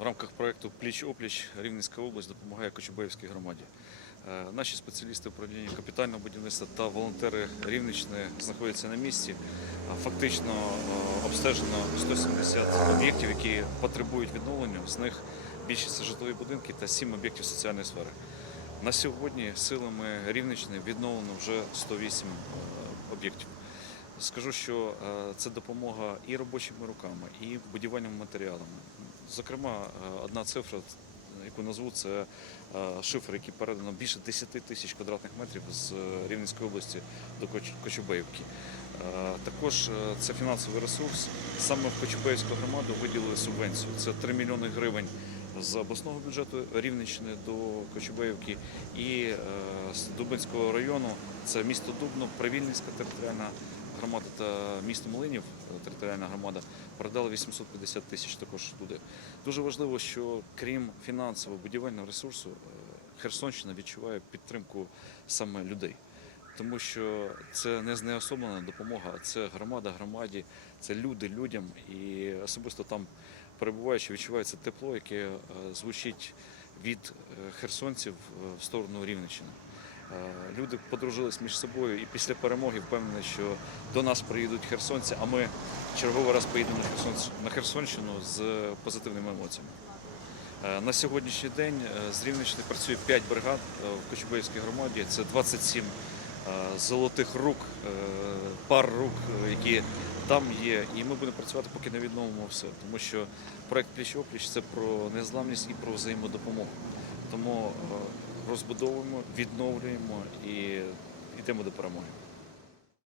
в рамках проєкту Пліч опліч Рівненська область допомагає Кочубеївській громаді. Е, Наші спеціалісти управління капітального будівництва та волонтери Рівненщини знаходяться на місці. Фактично е, обстежено 170 об'єктів, які потребують відновлення. З них більшість житлові будинки та 7 об'єктів соціальної сфери. На сьогодні силами Рівненщини відновлено вже 108 е, об'єктів. Скажу, що це допомога і робочими руками, і будівельними матеріалами. Зокрема, е, одна цифра, яку назву, це е, шифр, який передано більше 10 тисяч квадратних метрів з е, Рівненської області до Кочубеївки. Також це фінансовий ресурс. Саме в Кочубеївську громаду виділили субвенцію. Це 3 мільйони гривень з обласного бюджету Рівненщини до Кочубеївки і з Дубинського району це місто Дубно, Привільницька територіальна громада та місто Млинів, е, територіальна громада, передали 850 тисяч також туди. Дуже важливо, що крім фінансового будівельного ресурсу, е, Херсонщина відчуває підтримку саме людей. Тому що це не знеособлена допомога, а це громада громаді, це люди людям. І особисто там перебуваючи, відчувається тепло, яке е, звучить від херсонців в сторону Рівненщини. Е, Люди подружились між собою і після перемоги впевнені, що до нас приїдуть херсонці, а ми черговий раз поїдемо на Херсонщину з позитивними емоціями. Е, На сьогоднішній день е, з Рівненщини працює 5 бригад в Кочубеївській громаді. Це 27 е, золотих рук, пар рук, які там є. І ми будемо працювати, поки не відновимо все. Тому що проект пліч опліч це про незламність і про взаємодопомогу. Тому розбудовуємо, відновлюємо і йдемо до перемоги.